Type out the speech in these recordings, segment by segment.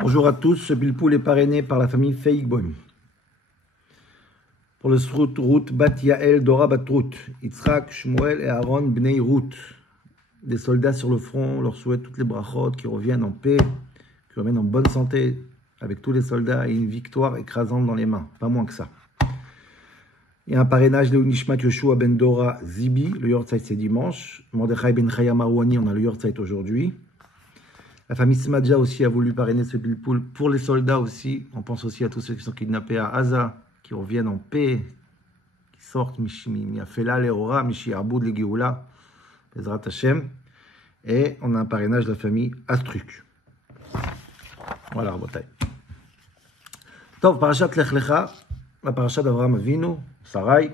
Bonjour à tous, ce Bilpoul est parrainé par la famille Feigboim. Pour le Srout Ruth Bat Yael Dora Bat Ruth, Yitzhak, Shmuel et Aaron Bnei Ruth. Des soldats sur le front, leur souhaitent toutes les brachot qui reviennent en paix, qui reviennent en bonne santé avec tous les soldats et une victoire écrasante dans les mains, pas moins que ça. Il y a un parrainage de Nishmat Yoshua Ben Dora Zibi, le Yortzeit c'est dimanche. Mordechai Ben Chaya Marouani, on a le Yortzeit aujourd'hui. La famille Smadja aussi a voulu parrainer ce Bilpoul pour les soldats aussi. On pense aussi à tous ceux qui sont kidnappés à Gaza, qui reviennent en paix, qui sortent Miafela Leora, Mishi Aboud le Géoula, Bezrat Hashem. Et on a un parrainage de la famille Astruk. Voilà, Rabotai. Tov, Parashat Lech Lecha, la Parashat d'Avraham Avinu, Sarai,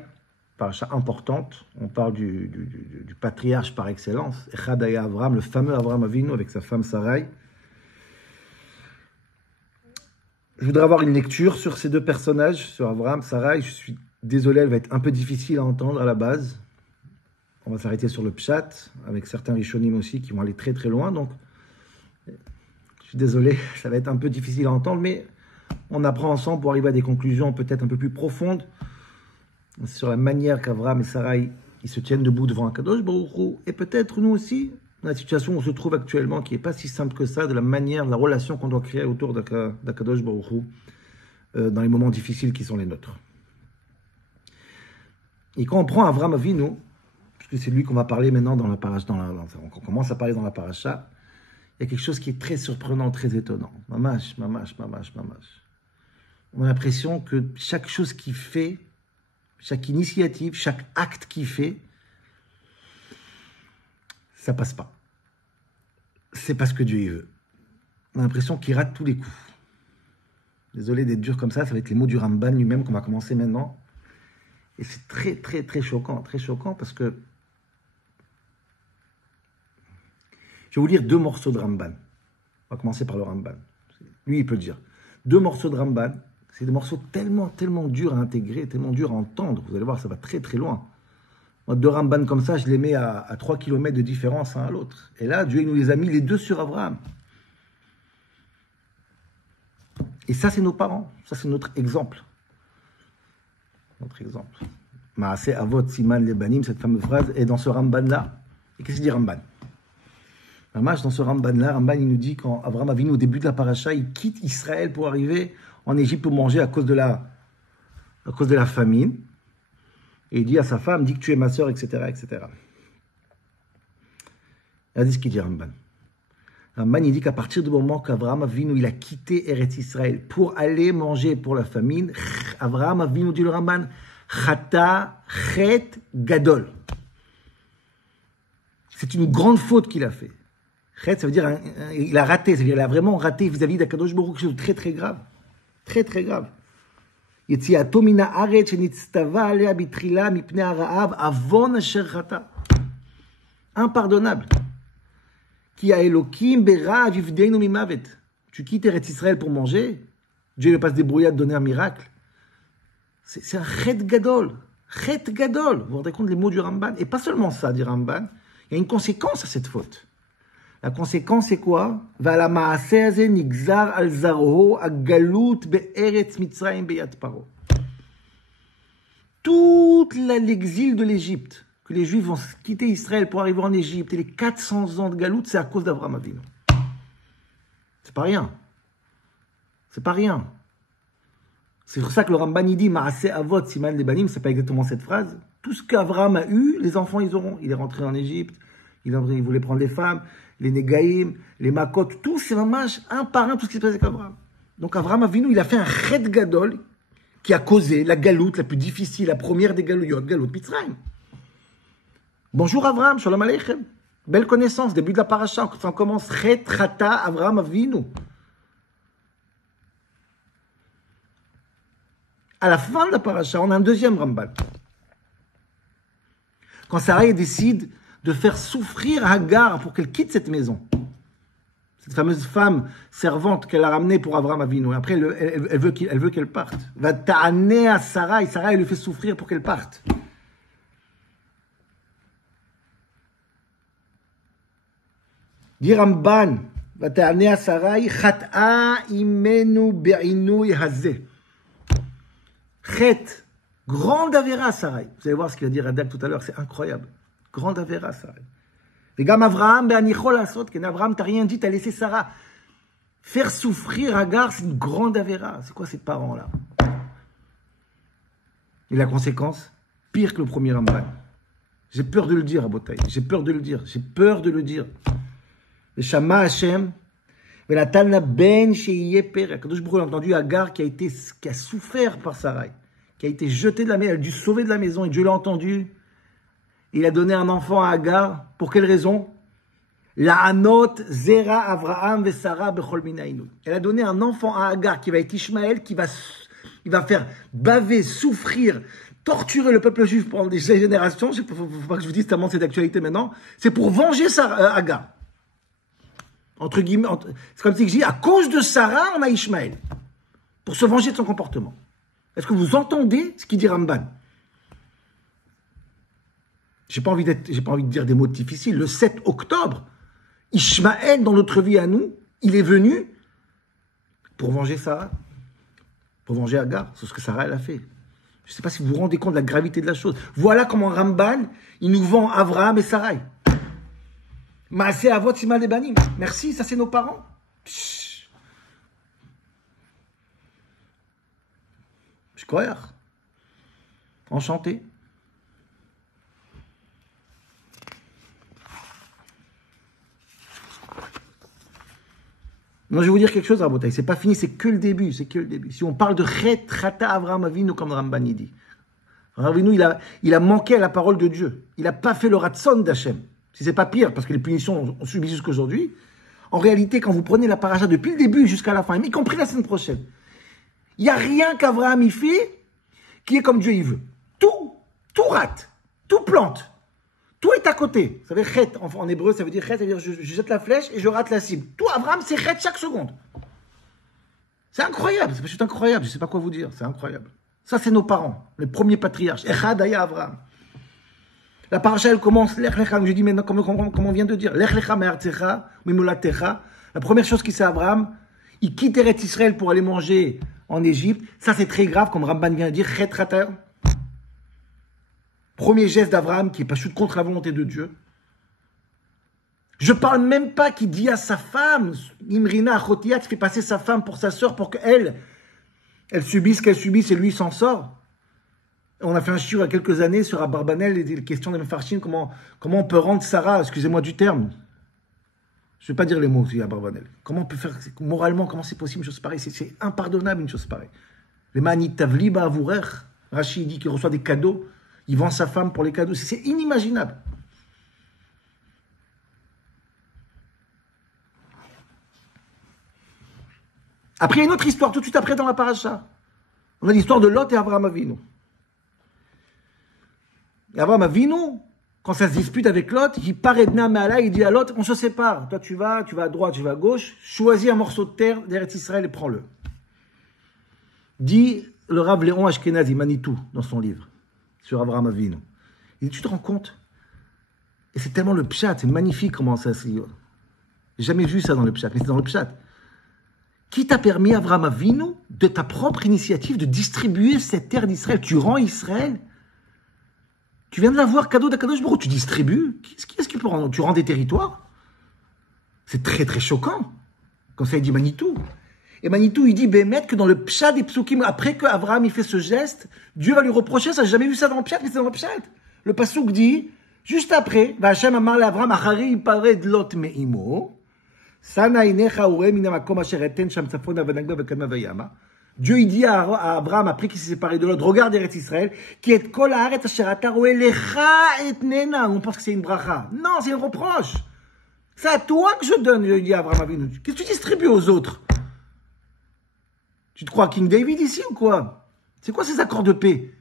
Parashat importante. On parle du patriarche par excellence, Echad Avraham, le fameux Avraham Avinu avec sa femme Sarai. Je voudrais avoir une lecture sur ces deux personnages, sur Avraham, Sarai. Je suis désolé, elle va être un peu difficile à entendre à la base. On va s'arrêter sur le Pshat, avec certains Rishonim aussi qui vont aller très très loin. Donc, je suis désolé, ça va être un peu difficile à entendre, mais on apprend ensemble pour arriver à des conclusions peut-être un peu plus profondes sur la manière qu'Avraham et Sarai ils se tiennent debout devant Akadosh Baruch Hu, et peut-être nous aussi, dans la situation où on se trouve actuellement, qui n'est pas si simple que ça, de la manière, de la relation qu'on doit créer autour d'Akadosh Baruch Hu, dans les moments difficiles qui sont les nôtres. Et quand on prend Avraham Avinu, puisque c'est lui qu'on va parler maintenant dans la paracha, on commence à parler dans la paracha, il y a quelque chose qui est très surprenant, très étonnant. Mamash. On a l'impression que chaque chose qu'il fait, chaque initiative, chaque acte qu'il fait, ça passe pas. C'est parce que Dieu y veut. On a l'impression qu'il rate tous les coups. Désolé d'être dur comme ça va être les mots du Ramban lui-même qu'on va commencer maintenant. Et c'est très, très, très choquant parce que je vais vous lire deux morceaux de Ramban. On va commencer par le Ramban. Lui, il peut le dire. Deux morceaux de Ramban. C'est des morceaux tellement, tellement durs à intégrer, tellement durs à entendre. Vous allez voir, ça va très, très loin. Moi, deux Ramban comme ça, je les mets à 3 km de différence l'un à l'autre. Et là, Dieu il nous les a mis les deux sur Abraham. Et ça, c'est nos parents. Ça, c'est notre exemple. Notre exemple. Maase Avot Siman Lebanim, cette fameuse phrase, est dans ce Ramban-là. Et qu'est-ce qu'il dit Ramban? Dans ce Ramban-là, Ramban, il nous dit quand Avraham Avinu, au début de la paracha, il quitte Israël pour arriver en Égypte pour manger à cause de la famine. Et il dit à sa femme, dis que tu es ma sœur, etc., etc. Regardez ce qu'il dit Ramban. Ramban, il dit qu'à partir du moment qu'Avraham Avinu, il a quitté Eretz Israël pour aller manger pour la famine, Avraham Avinu, dit le Ramban, Chata Chet Gadol. C'est une grande faute qu'il a fait. Chet, ça veut dire, il a raté, ça veut dire, il a vraiment raté vis-à-vis d'Akadosh Baruch Hu, quelque chose de très très grave. Très très grave. יציאתו מן הארץ שנצטווה עליה בתחילה מפני הרעב עוון אשר חטא. Impardonnable. כי האלוקים ברעב יפדנו ממוות. Tu quittes Eretz Israël pour manger, Dieu ne va pas se débrouiller à te donner un miracle. C'est un chet gadol. Chet gadol. Vous vous rendez compte les mots du Ramban? Et pas seulement ça, dit Ramban. Il y a une conséquence à cette faute. La conséquence, c'est quoi? Toute l'exil de l'Égypte, que les Juifs vont quitter Israël pour arriver en Égypte, et les 400 ans de galoute, c'est à cause d'Avraham Avinu. C'est pas rien. C'est pas rien. C'est pour ça que le Ramban il dit Maaseh Avot Siman Lebanim, c'est pas exactement cette phrase. Tout ce qu'Avraham a eu, les enfants ils auront. Il est rentré en Égypte, il voulait prendre les femmes, les Négaïm, les Makot, tout c'est vraiment un par un tout ce qui se passe avec Avraham. Donc Avraham Avinu, il a fait un Chet Gadol qui a causé la galoute la plus difficile, la première des galouyot, galoute Mitzrayim. Bonjour Avraham, Shalom Aleichem. Belle connaissance, début de la paracha, quand on commence Chet Chata Avraham Avinu. À la fin de la paracha, on a un deuxième Ramban. Quand Sarai décide de faire souffrir Hagar pour qu'elle quitte cette maison. Cette fameuse femme servante qu'elle a ramenée pour Avraham Avinu. Et après, elle veut qu'elle parte. Va ta'aner à Sarai. Sarai, elle lui fait souffrir pour qu'elle parte. Dit Ramban, ותענה שרי, חטאה אימנו בעינוי הזה. חטא, grande avéra, Sarai. Vous allez voir ce qu'il va dire Radak tout à l'heure, c'est incroyable. Grande avéra, Sarai. Et comme Abraham, Abraham, t'as rien dit, t'as laissé Sarah. Faire souffrir Agar, c'est une grande avéra. C'est quoi ces parents-là? Et la conséquence, pire que le premier Ramban. J'ai peur de le dire, Abotai. J'ai peur de le dire. J'ai peur de le dire. Le Shama Hashem, mais la Talna Ben Sheiye Pere. Quand je a entendu Agar qui a souffert par Sarai, qui a été jetée de la maison, elle a dû se sauver de la maison, et Dieu l'a entendu. Il a donné un enfant à Agar. Pour quelle raison? La Anot Zera Avraham Vesara Bechol Minainu. Elle a donné un enfant à Agar qui va être Ishmaël, qui va faire baver, souffrir, torturer le peuple juif pendant des générations. Il ne faut pas que je vous dise tellement c'est d'actualité maintenant. C'est pour venger Agar. Entre guillemets, c'est comme si je dis, à cause de Sarah, on a Ishmaël. Pour se venger de son comportement. Est-ce que vous entendez ce qu'il dit Ramban? J'ai pas envie de dire des mots difficiles. Le 7 octobre, Ishmaël, dans notre vie à nous, il est venu pour venger Sarah. Pour venger Agar. C'est ce que Sarah, elle a fait. Je ne sais pas si vous vous rendez compte de la gravité de la chose. Voilà comment Ramban, il nous vend Avraham et Sarai. Maaseh Avot Siman Lebanim. Merci, ça c'est nos parents. Psh. Je crois. Enchanté. Non, je vais vous dire quelque chose, Rabotai. C'est pas fini, c'est que le début. C'est que le début. Si on parle de Chet, Chata, Avraham Avinu, comme Ramban dit. Avraham Avinu, il a manqué à la parole de Dieu. Il n'a pas fait le Ratson d'Hachem. Si c'est pas pire, parce que les punitions ont subi jusqu'à aujourd'hui. En réalité, quand vous prenez la paracha depuis le début jusqu'à la fin, y compris la semaine prochaine, il n'y a rien qu'Avraham y fait qui est comme Dieu il veut. Tout rate, tout plante. Tout est à côté. Vous savez, chet, en hébreu, ça veut dire chet, ça veut dire je jette la flèche et je rate la cible. Tout, Abraham, c'est chet chaque seconde. C'est incroyable, c'est juste incroyable. Je ne sais pas quoi vous dire, c'est incroyable. Ça, c'est nos parents, les premiers patriarches. Echad Aya Abraham. La paracha, elle commence, Lech Lecha, je dis maintenant, comme on vient de dire, Lech Lecha me'artzecha, mimolatecha. La première chose qu'il sait Abraham, il quitte Eretz Israël pour aller manger en Égypte. Ça, c'est très grave, comme Ramban vient de dire, chet rater. Premier geste d'Abraham qui est pas chute contre la volonté de Dieu. Je parle même pas qu'il dit à sa femme, Imrina Achotia, qui fait passer sa femme pour sa sœur pour qu'elle subisse ce qu'elle subisse et lui s'en sort. On a fait un shiur il y a quelques années sur Abarbanel, les questions de Mefarshim, comment on peut rendre Sarah, excusez-moi du terme. Je ne vais pas dire les mots aussi à Abarbanel. Comment on peut faire, moralement, comment c'est possible une chose pareille? C'est impardonnable une chose pareille. Les manit tavli ba'avourer, Rachid dit qu'il reçoit des cadeaux. Il vend sa femme pour les cadeaux. C'est inimaginable. Après, il y a une autre histoire, tout de suite après dans la paracha. On a l'histoire de Lot et Avraham Avinu. Et Avraham Avinu, quand ça se dispute avec Lot, il paraît de Namala, il dit à Lot, on se sépare. Toi, tu vas à droite, tu vas à gauche. Choisis un morceau de terre d'Eretz Israël et prends-le. Dit le Rav Léon Ashkenazi, Manitou, dans son livre. Sur Avraham Avinu. Il dit, tu te rends compte? Et c'est tellement le pshat, c'est magnifique comment ça se dit. J'ai jamais vu ça dans le pshat, mais c'est dans le pshat. Qui t'a permis, Avraham Avinu, de ta propre initiative, de distribuer cette terre d'Israël? Tu rends Israël? Tu viens de l'avoir, cadeau d'Akadosh Baruch Hu, tu distribues? Qu'est-ce qu'il peut rendre? Tu rends des territoires? C'est très très choquant. Comme ça, il dit Manitou. Et Manitou, il dit, Bémet, que dans le pshat des psukim, après qu'Avraham il fait ce geste, Dieu va lui reprocher, ça, j'ai jamais vu ça dans le pshat, mais c'est dans le pshat. Le pasuk dit, juste après, V'Hashem amar l'Avraham, achari yipared Lot me'imo, sana inecha ure min hamakom asher eten sham tzafona v'nagba v'kadma v'yama. Dieu, il dit à Abraham, après qu'il s'est séparé de Lot, regarde Eretz Israël, qui est kol haaretz asher ata roe lecha etnena. On pense que c'est une bracha. Non, c'est un reproche. C'est à toi que je donne, il dit à Abraham Avinu. Qu'est-ce que tu distribues aux autres? Tu te crois King David ici ou quoi? C'est quoi ces accords de paix?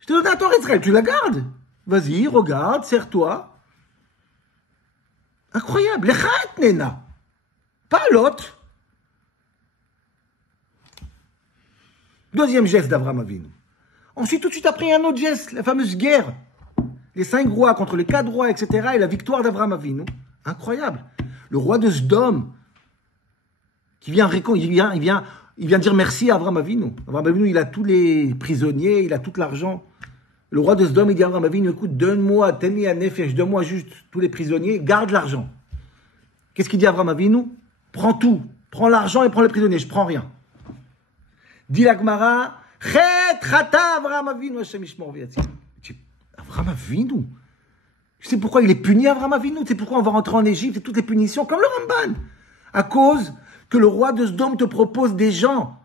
Je te donne à toi Israël, tu la gardes. Vas-y, regarde, serre-toi. Incroyable. Lecha etnena. Pas l'autre. Deuxième geste d'Avraham Avinu. Ensuite, tout de suite après, un autre geste, la fameuse guerre. Les 5 rois contre les 4 rois, etc. Et la victoire d'Avraham Avinu. Incroyable. Le roi de Sdom qui vient il vient dire merci à Avraham Avinu. Avraham Avinu, il a tous les prisonniers, il a tout l'argent. Le roi de Sodome, il dit à Avraham Avinu, écoute, donne-moi, tenni à Nefesh, donne-moi juste tous les prisonniers, garde l'argent. Qu'est-ce qu'il dit à Avraham Avinu? Prends tout, prends l'argent et prends les prisonniers, je prends rien. Dit la Gemara, Chet chata Avraham Avinu, Hashem Yishmor v'yatzil. Avraham Avinu, tu sais pourquoi il est puni, Avraham Avinu? Tu sais pourquoi on va rentrer en Égypte et toutes les punitions, comme le Ramban? À cause que le roi de Sodome te propose des gens.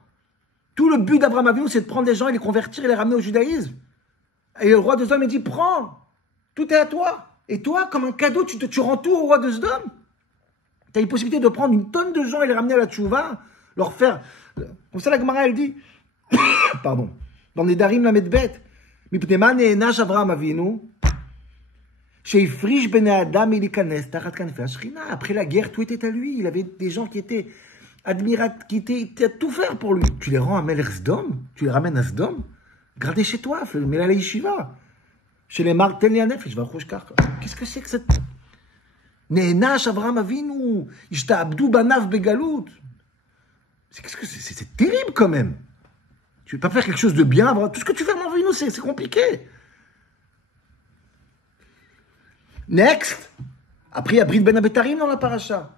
Tout le but d'Avraham Avinu, c'est de prendre des gens et les convertir et les ramener au judaïsme. Et le roi de Sodome, il dit, prends, tout est à toi. Et toi, comme un cadeau, tu rends tout au roi de Sodome. Tu as une possibilité de prendre une tonne de gens et les ramener à la tchouva, leur faire... Comme ça, la Gemara, elle dit, pardon, dans les Darim la Medbet, Mipnema ne'enash Avraham Avinu, sheifrish bnei Adam ilikanes tachat kanfei hashchina. Après la guerre, tout était à lui. Il avait des gens qui étaient qui étaient à tout faire pour lui. Tu les rends à Melech Sdom, tu les ramènes à Sdom, gardez chez toi, mets-la à la yeshiva. Chez les marques Tel Yanef, je vais à qu'est-ce que c'est que cette... Ne'enash Avraham Avinu, ishtabdu banav begalout. Qu'est-ce que c'est? C'est terrible quand même. Tu ne veux pas faire quelque chose de bien. Tout ce que tu fais, Avraham Avinu, c'est compliqué. Next. Après, il y a Brit Ben Abetarim dans la paracha.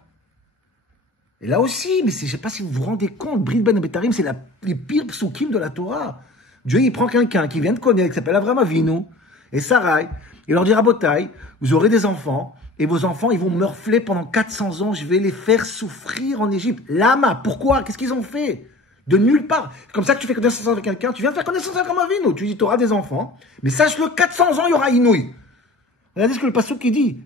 Et là aussi, mais je ne sais pas si vous vous rendez compte, Brit Ben Abetarim, c'est les pires psukim de la Torah. Dieu, il prend quelqu'un qui vient de connaître, qui s'appelle Avraham Avinu, et Sarai, il leur dit, Rabotai, vous aurez des enfants, et vos enfants, ils vont meurfler pendant 400 ans, je vais les faire souffrir en Égypte. Lama, pourquoi? Qu'est-ce qu'ils ont fait? De nulle part. C'est comme ça que tu fais connaissance avec quelqu'un, tu viens de faire connaissance avec Avraham Avinu, tu dis, tu auras des enfants, mais sache-le, 400 ans, il y aura Inouï. Regardez ce que le pasuk qui dit.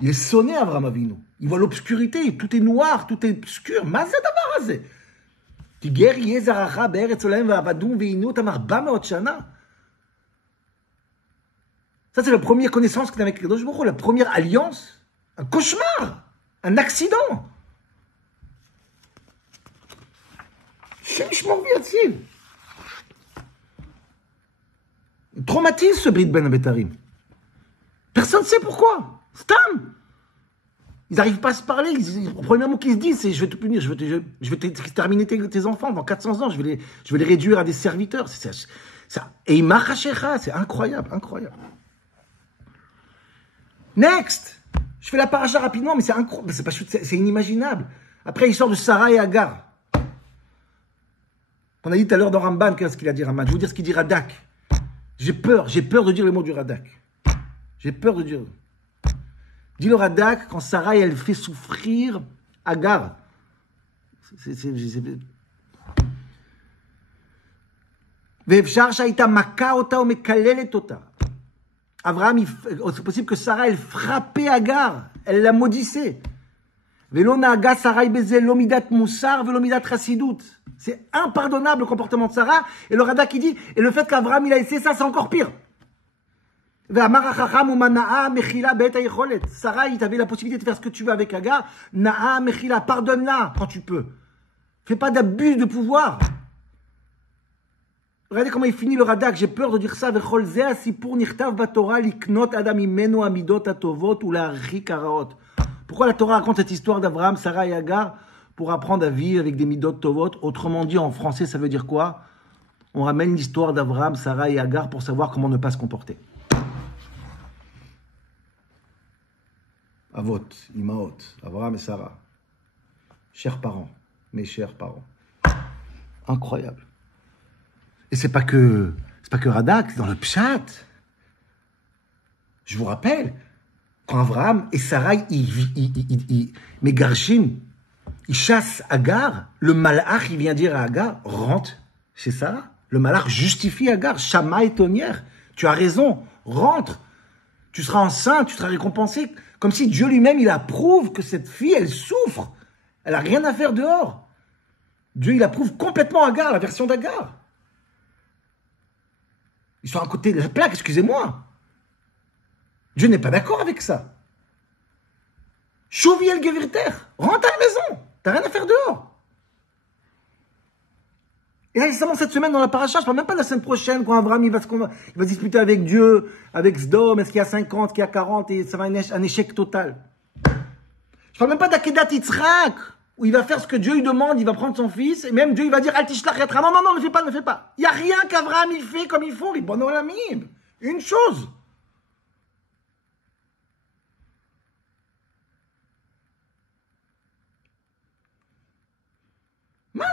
Il est sonné, Avraham Avinu. Il voit l'obscurité, tout est noir, tout est obscur. Ça, c'est la première connaissance qu'il a avec Kadosh Baruch Hu, la première alliance. Un cauchemar, un accident. Traumatise ce Brit Ben Abetarim. Personne ne sait pourquoi. Stam. Ils n'arrivent pas à se parler. Le premier mot qu'ils se disent, c'est je vais te punir, je vais terminer tes enfants dans 400 ans, je vais les réduire à des serviteurs. Et il marrachecha, c'est incroyable, incroyable. Next. Je fais la paracha rapidement, mais c'est incroyable, c'est inimaginable. Après, il sort de Sarah et Agar. On a dit tout à l'heure dans Ramban, qu'est-ce qu'il a dit Ramban? Je vais vous dire ce qu'il dit Radak. J'ai peur de dire le mot du Radak. J'ai peur de dire. Dis le Radak, quand Sarah, elle fait souffrir Agar. Abraham, c'est possible que Sarah, elle frappait Agar. Elle la maudissait. C'est impardonnable le comportement de Sarah. Et le Radak qui dit, et le fait qu'Abraham il a essayé ça, c'est encore pire. Sarah, il t'avait la possibilité de faire ce que tu veux avec Agar. Na'a mechila, pardonne-la quand tu peux. Fais pas d'abus de pouvoir. Regardez comment il finit le Radak. J'ai peur de dire ça. Pourquoi la Torah raconte cette histoire d'Abraham, Sarah et Agar? Pour apprendre à vivre avec des midot tovot. Autrement dit, en français, ça veut dire quoi? On ramène l'histoire d'Abraham, Sarah et Agar pour savoir comment ne pas se comporter. Avot, Imaot, Abraham et Sarah. Chers parents, mes chers parents. Incroyable. Et c'est pas que Radak, c'est dans le Pshat. Je vous rappelle, quand Abraham et Sarah, Megarshim, ils chassent Agar, le malach, il vient dire à Agar, rentre chez Sarah. Le malach justifie Agar, Shama et tonnière. Tu as raison, rentre. Tu seras enceinte, tu seras récompensé. Comme si Dieu lui-même, il approuve que cette fille, elle souffre. Elle n'a rien à faire dehors. Dieu, il approuve complètement Agar, la version d'Agar. Ils sont à côté de la plaque, excusez-moi. Dieu n'est pas d'accord avec ça. Chouvi el Gevirter, rentre à la maison. T'as rien à faire dehors. Et là, récemment, cette semaine, dans la paracha, je parle même pas de la semaine prochaine, quand Abraham, il va discuter avec Dieu, avec Sdom, est-ce qu'il y a 50, est-ce qu'il y a 40, et ça va être un échec total. Je parle même pas d'Akedat Yitzhak, où il va faire ce que Dieu lui demande, il va prendre son fils, et même Dieu il va dire Al tishlach yatra. Non, non, non, ne fais pas, ne fais pas. Il n'y a rien qu'Abraham il fait comme il faut, Ribon Olamim. Une chose.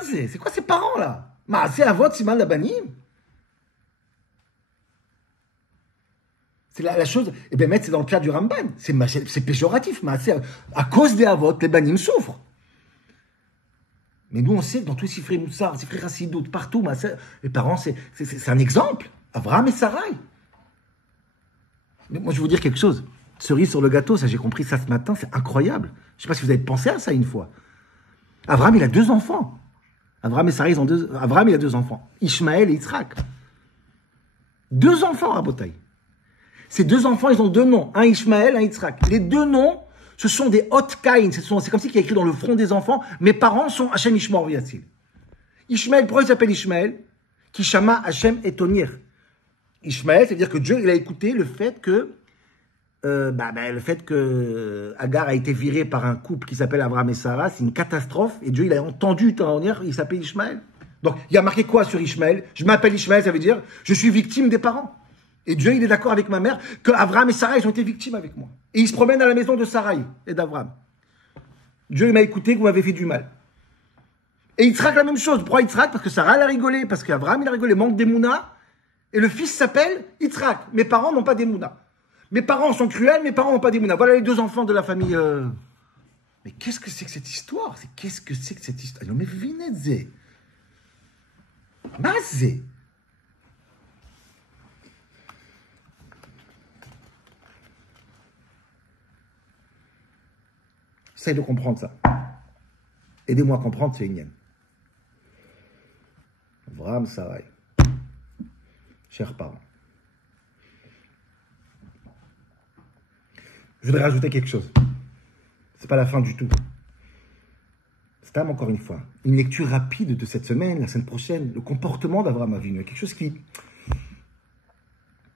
C'est quoi ces parents là? C'est à votre Siman Labanim? C'est la chose. Et bien, c'est dans le cadre du Ramban. C'est péjoratif. À cause des Avot, les Banim souffrent. Mais nous, on sait que dans tous les Sifrei Moussar, Sifrei Chassidut, partout, les parents, c'est un exemple. Abraham et Sarai. Mais moi, je vais vous dire quelque chose. Cerise sur le gâteau, ça, j'ai compris ça ce matin, c'est incroyable. Je ne sais pas si vous avez pensé à ça une fois. Abraham, il a 2 enfants. Abraham et Sarai, Abraham, il a 2 enfants. Ishmaël et Yitzhak. 2 enfants, Rabotai. Ces 2 enfants, ils ont 2 noms. Un Ishmaël, un Yitzhak. Les 2 noms, ce sont des Hot Kain. C'est comme si il y a écrit dans le front des enfants. Mes parents sont Hachem Ishmor Viatzil. Ishmaël, pourquoi il s'appelle Ishmaël? Kishama Hachem et Tonir. Ishmaël, c'est-à-dire que Dieu, il a écouté le fait que Agar a été virée par un couple qui s'appelle Abraham et Sarah, c'est une catastrophe. Et Dieu, il a entendu Tonir, il s'appelle Ishmaël. Donc, il y a marqué quoi sur Ishmaël? Je m'appelle Ishmaël, ça veut dire je suis victime des parents. Et Dieu, il est d'accord avec ma mère que Abraham et Sarah, ils ont été victimes avec moi. Et ils se promènent à la maison de Sarai et d'Abraham. Dieu, il m'a écouté que vous m'avez fait du mal. Et Yitzhak, la même chose. Pourquoi Yitzhak? Parce que Sarah, elle a rigolé. Parce qu'Abraham, il a rigolé. Manque d'Emouna. Et le fils s'appelle Yitzhak. Mes parents n'ont pas d'Emouna. Mes parents sont cruels, mes parents n'ont pas d'Emouna. Voilà les 2 enfants de la famille. Mais qu'est-ce que c'est que cette histoire? Qu'est-ce que c'est que cette histoire? Mais vinez. Mazé. Essaye de comprendre ça. Aidez-moi à comprendre, c'est Inyan. Abraham, Sarai. Chers parents. Je voudrais rajouter quelque chose. C'est pas la fin du tout. C'est encore une fois une lecture rapide de cette semaine, la semaine prochaine, le comportement d'Abraham Avinu. Quelque chose qui...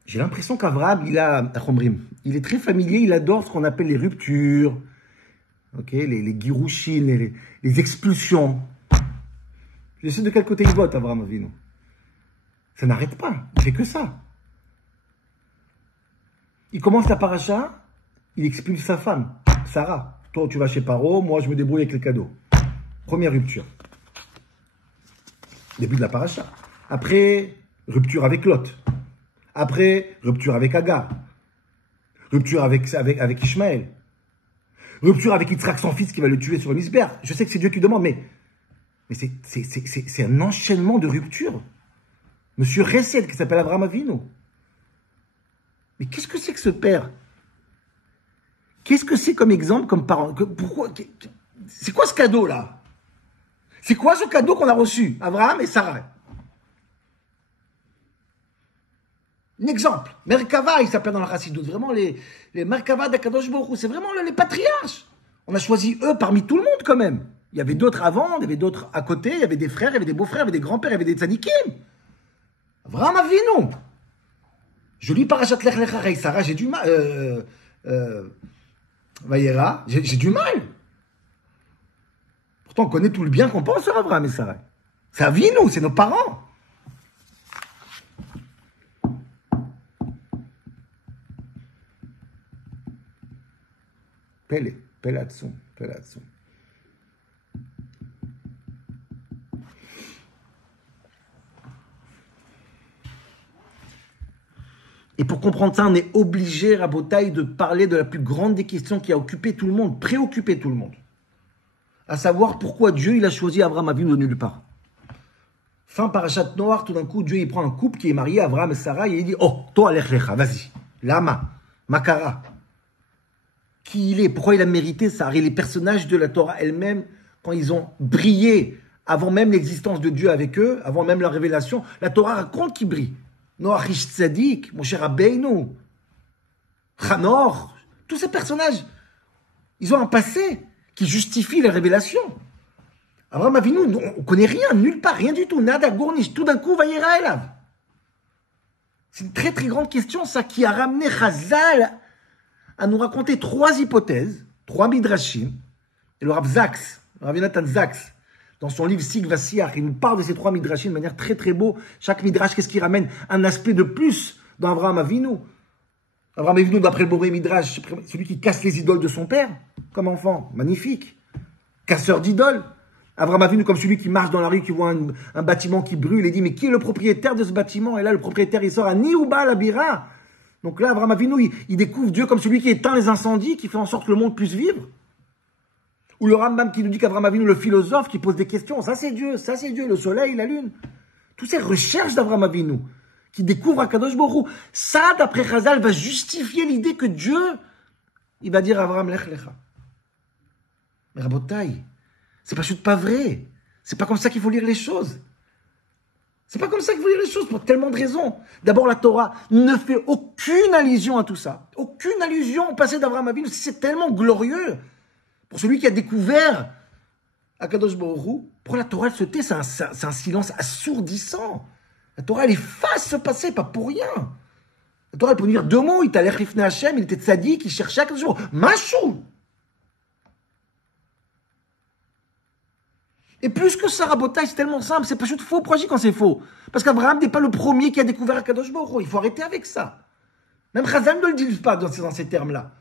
J'ai l'impression qu'Abraham, il est très familier, il adore ce qu'on appelle les ruptures, les girouchines, les expulsions. Je sais de quel côté il vote, Abraham Avinu. Ça n'arrête pas, il fait que ça. Il commence la paracha, il expulse sa femme, Sarah. Toi, tu vas chez Paro, moi, je me débrouille avec les cadeaux. Première rupture. Début de la paracha. Après, rupture avec Lot. Après, rupture avec Agar. Rupture avec Ishmaël. Rupture avec Yitzhak, son fils, qui va le tuer sur le misbeh. Je sais que c'est Dieu qui demande, mais c'est un enchaînement de ruptures. Monsieur Resed, qui s'appelle Abraham Avinu. Mais qu'est-ce que c'est que ce père? Qu'est-ce que c'est comme exemple, comme parent? Pourquoi? C'est quoi ce cadeau-là? C'est quoi ce cadeau qu'on a reçu? Abraham et Sarah. Un exemple. Merkava, il s'appelle dans la Chassidut. Vraiment, les Merkava d'Akadosh Baruch Hu, c'est vraiment les patriarches. On a choisi eux parmi tout le monde, quand même. Il y avait d'autres avant, il y avait d'autres à côté, il y avait des frères, il y avait des beaux-frères, il y avait des grands-pères, il y avait des tzadikim. Abraham Avinu. Je lis Parashat Lech Lecha Rei Sarah, j'ai du mal. Vayera, j'ai du mal. Pourtant, on connaît tout le bien qu'on pense sur Abraham et Sarah. C'est Avinu, c'est nos parents. Pelatsum. Et pour comprendre ça, on est obligé, Rabotai, de parler de la plus grande des questions qui a occupé tout le monde, préoccupé tout le monde. À savoir pourquoi Dieu, il a choisi Abraham Avinu de nulle part. Fin parachat Noach, tout d'un coup, Dieu, il prend un couple qui est marié, Abraham et Sarah, et il dit, oh, toi, Lech Lecha, vas-y. Lama, Makara. Qui il est, pourquoi il a mérité ça? Et les personnages de la Torah elle-même, quand ils ont brillé, avant même l'existence de Dieu avec eux, avant même leur révélation, la Torah raconte qu'ils brillent. Noach Ish Tzadik, Moshe Rabbeinu, Hanor, tous ces personnages, ils ont un passé qui justifie la révélation. Abraham Avinu, on ne connaît rien, nulle part, rien du tout, nada, gournish, tout d'un coup, Vayera Elav. C'est une très très grande question, ça, qui a ramené Chazal à nous raconter 3 hypothèses, 3 midrashim, Et le Rav Zaks, le Rav Yonatan Zaks, dans son livre Sig Vassiach, il nous parle de ces 3 midrashim de manière très très beau. Chaque midrash, qu'est-ce qui ramène? Un aspect de plus dans Avraham Avinu. Avraham Avinu, d'après le Boré Midrash, celui qui casse les idoles de son père, comme enfant. Magnifique. Casseur d'idoles. Avraham Avinu, comme celui qui marche dans la rue, qui voit un bâtiment qui brûle et dit, mais qui est le propriétaire de ce bâtiment? Et là, le propriétaire, il sort à Niouba la Bira. Donc là, Avraham Avinu, il découvre Dieu comme celui qui éteint les incendies, qui fait en sorte que le monde puisse vivre. Ou le Rambam qui nous dit qu'Avraham Avinu, le philosophe, qui pose des questions. Ça, c'est Dieu, le soleil, la lune. Toutes ces recherches d'Avraham Avinu, qui découvre Akadosh Baruch Hu. Ça, d'après Chazal, va justifier l'idée que Dieu, il va dire à Avraham, Lech Lecha. Mais Rabotai, c'est pas vrai. C'est pas comme ça qu'il faut lire les choses. C'est pas comme ça qu'il faut lire les choses pour tellement de raisons. D'abord, la Torah ne fait aucune allusion à tout ça. Aucune allusion au passé d'Avraham Avinu. C'est tellement glorieux. Pour celui qui a découvert Akadosh Baruch Hu, pour la Torah, elle se tait, c'est un silence assourdissant. La Torah, elle efface ce passé, pas pour rien. La Torah, elle peut dire 2 mots. Il t'a l'air rifné Hachem, il était tzaddik, il cherchait Akadosh Baruch Hu. Machou. Et plus que ça, Rabotai, c'est tellement simple, c'est pas juste faux. Pourquoi je dis quand c'est faux? Parce qu'Abraham n'est pas le premier qui a découvert Akadosh Baruch Hu. Il faut arrêter avec ça. Même Chazal ne le dit pas dans ces termes-là.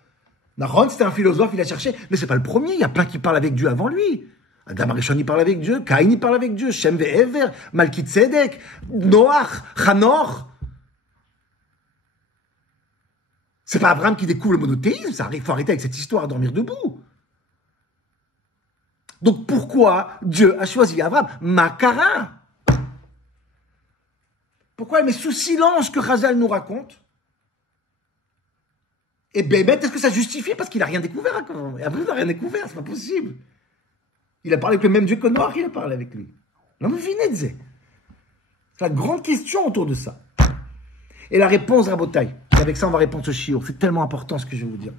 Nahon, c'était un philosophe, il a cherché, mais c'est pas le premier. Il y a plein qui parlent avec Dieu avant lui. Adam Arishon, il parle avec Dieu. Caïn, il parle avec Dieu. Shem ve'Ever, Malki Tzedek, Noach, Hanor. C'est pas Abraham qui découvre le monothéisme. Il faut arrêter avec cette histoire à dormir debout. Donc pourquoi Dieu a choisi Abraham? Makara. Pourquoi il met sous silence ce que Chazal nous raconte? Et bébête, est-ce que ça justifie? Parce qu'il n'a rien découvert. Abraham n'a rien découvert, c'est pas possible. Il a parlé avec le même Dieu que Noach, il a parlé avec lui. Non, mais c'est la grande question autour de ça. Et la réponse, Rabotai, et avec ça on va répondre ce shiur. C'est tellement important ce que je vais vous dire.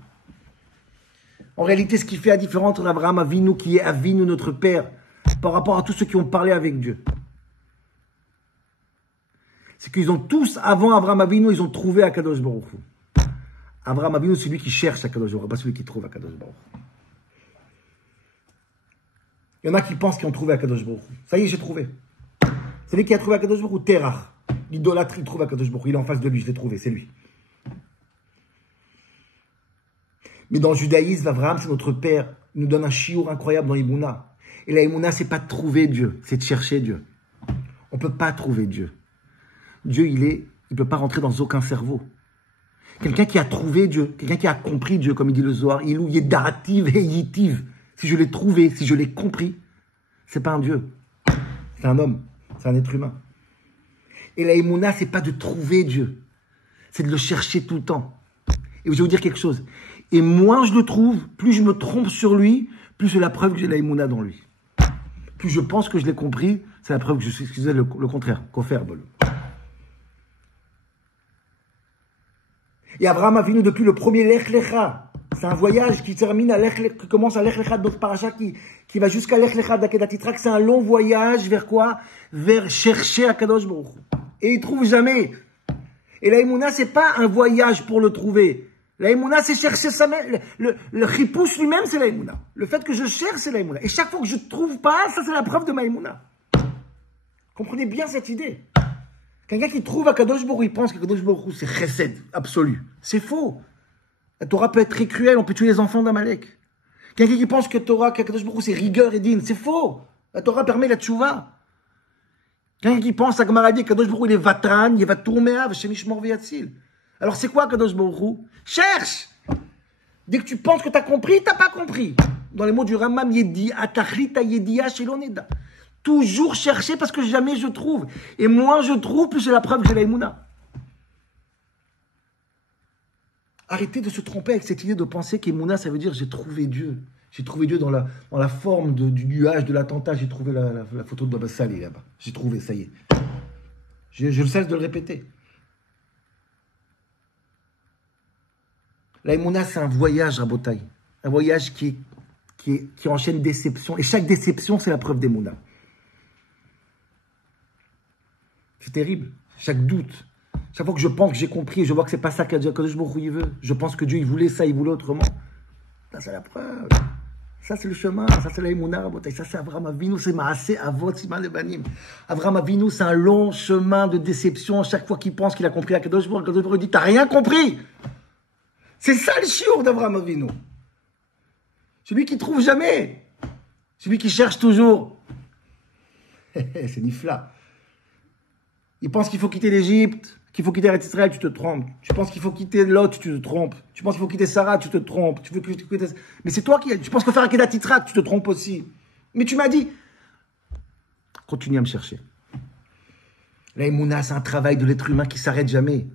En réalité, ce qui fait la différence entre Abraham Avinu, qui est Avinu, notre père, par rapport à tous ceux qui ont parlé avec Dieu, c'est qu'ils ont tous, avant Abraham Avinu, ils ont trouvé Akadosh Baruch Hu. Abraham Avinu, c'est lui qui cherche Akadosh Baruch Hu, pas celui qui trouve Akadosh Baruch Hu. Il y en a qui pensent qu'ils ont trouvé Akadosh Baruch Hu. Ça y est, j'ai trouvé. C'est lui qui a trouvé Akadosh Baruch Hu, Terach. L'idolâtrie trouve Akadosh Baruch Hu. Il est en face de lui, je l'ai trouvé, c'est lui. Mais dans le judaïsme, Abraham, c'est notre père. Il nous donne un chiour incroyable dans l'Imouna. Et la Imouna, c'est pas de trouver Dieu, c'est de chercher Dieu. On peut pas trouver Dieu. Dieu, il peut pas rentrer dans aucun cerveau. Quelqu'un qui a trouvé Dieu, quelqu'un qui a compris Dieu, comme il dit le Zohar, Ilou Yedativ et Yitiv. Si je l'ai trouvé, si je l'ai compris, c'est pas un Dieu. C'est un homme, c'est un être humain. Et la Emouna, c'est pas de trouver Dieu, c'est de le chercher tout le temps. Et je vais vous dire quelque chose. Et moins je le trouve, plus je me trompe sur lui, plus c'est la preuve que j'ai la Emouna dans lui. Plus je pense que je l'ai compris, c'est la preuve que je sais le contraire, Koferbol. Et Abraham Avinu, depuis le premier Lech Lecha, c'est un voyage qui termine à qui commence à Lech Lecha de notre paracha, qui va jusqu'à Lech Lecha d'Akedat Yitrak. C'est un long voyage vers quoi? Vers chercher Akadosh Baruch Hu. Et il trouve jamais. Et la Emouna, c'est pas un voyage pour le trouver. La Emouna, c'est chercher sa mère. Le chipouche lui-même, c'est la Emouna. Le fait que je cherche, c'est la Emouna. Et chaque fois que je ne trouve pas, ça c'est la preuve de ma Emouna. Comprenez bien cette idée. Quelqu'un qui trouve Akadosh Baruch Hu, il pense qu'Akadosh Baruch Hu, c'est chesed absolu. C'est faux. La Torah peut être très cruelle, on peut tuer les enfants d'Amalek. Quelqu'un qui pense que qu'Akadosh Baruch Hu, c'est rigueur et digne, c'est faux. La Torah permet la tchouva. Quelqu'un qui pense à Gemara dit qu'Akadosh Baruch Hu, il est vatran, il va tourner, Shemishmor Veyatzil. Alors c'est quoi Akadosh Baruch Hu? Cherche. Dès que tu penses que tu as compris, tu n'as pas compris. Dans les mots du Rambam, Yedi, Atachlita Yediya Sheloneda. Toujours chercher parce que jamais je trouve. Et moins je trouve, plus c'est la preuve que j'ai la Emouna. Arrêtez de se tromper avec cette idée de penser qu'Emouna, ça veut dire j'ai trouvé Dieu. J'ai trouvé Dieu dans la forme du nuage, de l'attentat. J'ai trouvé la photo de Baba Saleh là-bas. J'ai trouvé, ça y est. Je ne cesse de le répéter. La Emouna, c'est un voyage, Rabotai. Un voyage qui enchaîne déception. Et chaque déception, c'est la preuve d'Emouna. C'est terrible. Chaque doute. Chaque fois que je pense que j'ai compris et je vois que c'est pas ça qu'Akadosh Baruch Hu veut, je pense que Dieu il voulait ça, il voulait autrement. C'est la preuve. Ça, c'est le chemin. Ça, c'est la Emouna, Rabotai. Ça, c'est Avraham Avinu. C'est Maaseh Avot Siman Lebanim. Avraham Avinu, c'est un long chemin de déception. Chaque fois qu'il pense qu'il a compris, Akadosh Baruch dit, t'as rien compris. C'est ça le chiour d'Avraham Avinu. Celui qui trouve jamais. Celui qui cherche toujours. C'est Nifla. Il pense qu'il faut quitter l'Égypte, qu'il faut quitter Eretz Israël, tu te trompes. Tu penses qu'il faut quitter Lot, tu te trompes. Tu penses qu'il faut quitter Sarah, tu te trompes. Tu veux que tu quittes... Mais c'est toi qui... Tu penses qu'il faut faire Akedat Yitzhak, tu te trompes aussi. Mais tu m'as dit... Continue à me chercher. La Emouna, c'est un travail de l'être humain qui ne s'arrête jamais.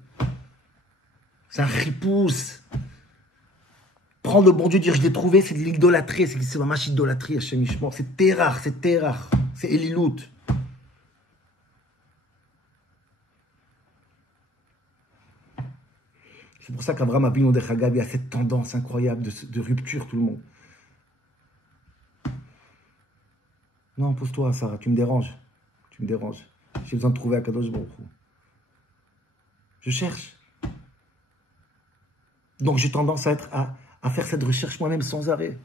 C'est un ripousse. Prendre le bon Dieu, dire je l'ai trouvé, c'est de l'idolâtrie. C'est vraiment idolâtrie, Hachem Yishmor. C'est terrar, c'est Elilout. C'est pour ça qu'Avraham Avinu Dech Hagav, il y a cette tendance incroyable de rupture, tout le monde. Non, pose-toi, Sarah, tu me déranges. Tu me déranges. J'ai besoin de trouver Akadosh Baruch Hu. Je cherche. Donc j'ai tendance à faire cette recherche moi-même sans arrêt.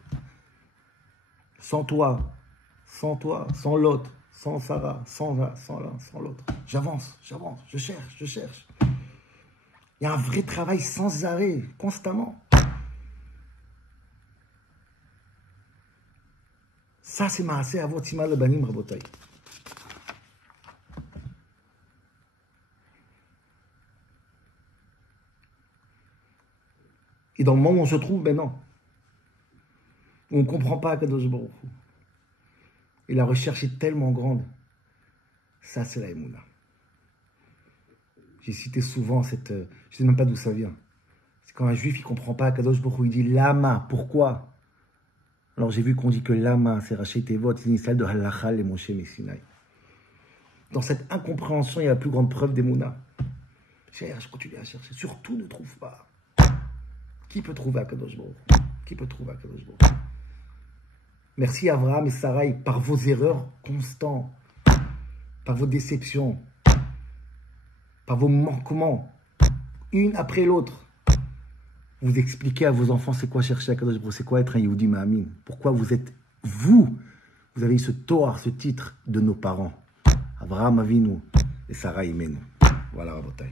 Sans toi, sans l'autre, sans Sarah, sans l'un, sans l'autre. J'avance, je cherche. Il y a un vrai travail sans arrêt, constamment. Ça, c'est Maaseh Avot Siman Lebanim, Rabotai. Et dans le moment où on se trouve, ben non. On ne comprend pas Akadosh Baruch Hu. Et la recherche est tellement grande. Ça, c'est la Emouna. J'ai cité souvent cette... je ne sais même pas d'où ça vient. C'est quand un juif, il ne comprend pas Akadosh Baruch Hu, il dit Lama, pourquoi? Alors j'ai vu qu'on dit que Lama, c'est Raché Tevot, c'est l'initiale de Halachal et Moshe Messinaï. Dans cette incompréhension, il y a la plus grande preuve d'Emouna. Je continue à chercher. Surtout, ne trouve pas. Qui peut trouver Akadosh Baruch Hu? Qui peut trouver Akadosh Baruch Hu? Merci Avraham et Sarai par vos erreurs constantes, par vos déceptions, par vos manquements, une après l'autre. Vous expliquez à vos enfants c'est quoi chercher Akadosh Baruch Hu, c'est quoi être un Yehudi Ma'amin. Pourquoi vous êtes, vous avez eu ce Torah, ce titre de nos parents. Avraham Avinu et Sarai Imenu. Voilà, Rabotai.